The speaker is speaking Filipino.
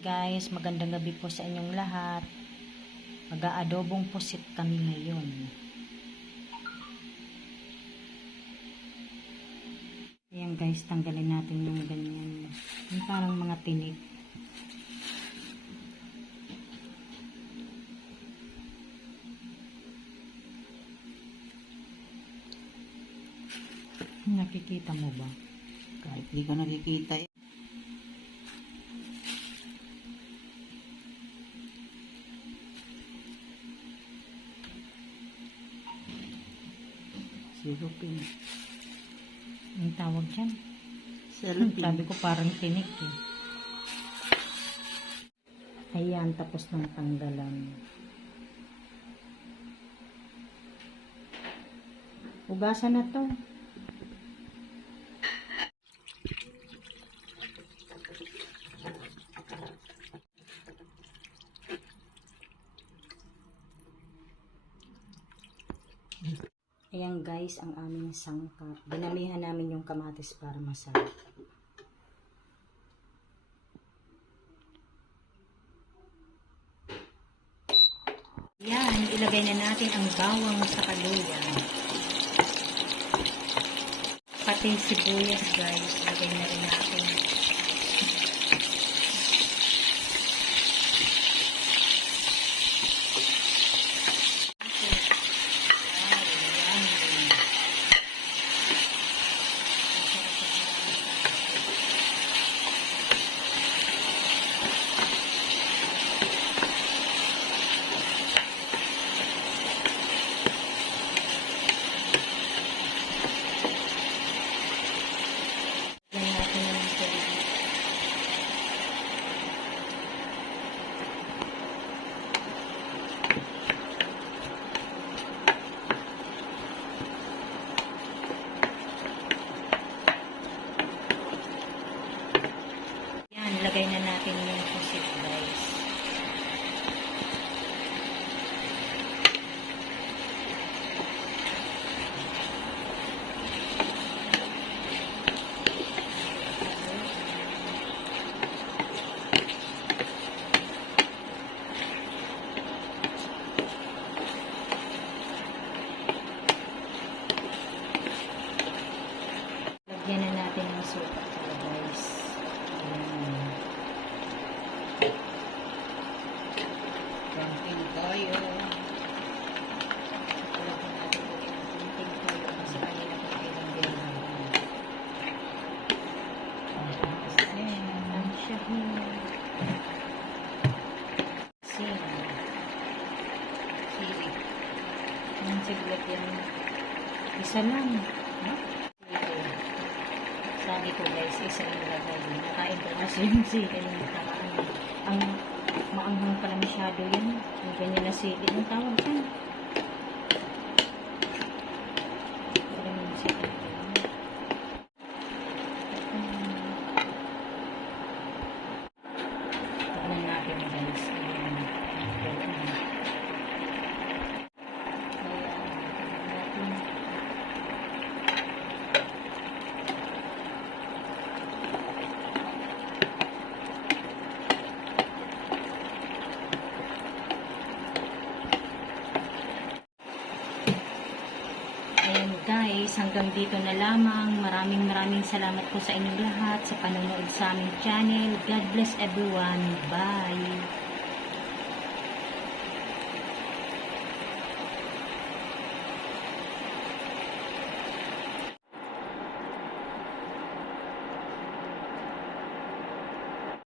Guys, magandang gabi po sa inyong lahat. Mag-aadobong pusit kami ngayon. Ayan guys, tanggalin natin yung ganyan. Yung parang mga tinik. Nakikita mo ba? Kahit di ko nakikita eh. Sirupin. Ang tawag dyan? Sirupin. Sabi ko parang tinik eh. Ayan, tapos ng tanggalan. Ugasan na to. Ayan guys, ang aming sangkap. Dinamihan namin yung kamatis para masarap. Ayan, ilagay na natin ang bawang sa kaluyan. Pati sibuyas guys, ilagay na rin natin. Ilagay na natin yung pusit guys. Lagyan na natin ng suka guys. Camping tayo. Lagyan natin po yung camping tayo kasi kanina po ilang ginagawa. Ang shahin. Sili. Ang siglat yan. Isa lang. No? Sabi ko guys, isa yung lagay. Nakain ko kasi yung sili yung nakaraan. Ang maanghang pala masyado yan. Yung ganyan na sili. Ang tawag yan. Parang yung sili. Tignan natin guys. Ayan guys, hanggang dito na lamang. Maraming salamat po sa inyong lahat sa panonood sa aming channel. God bless everyone. Bye!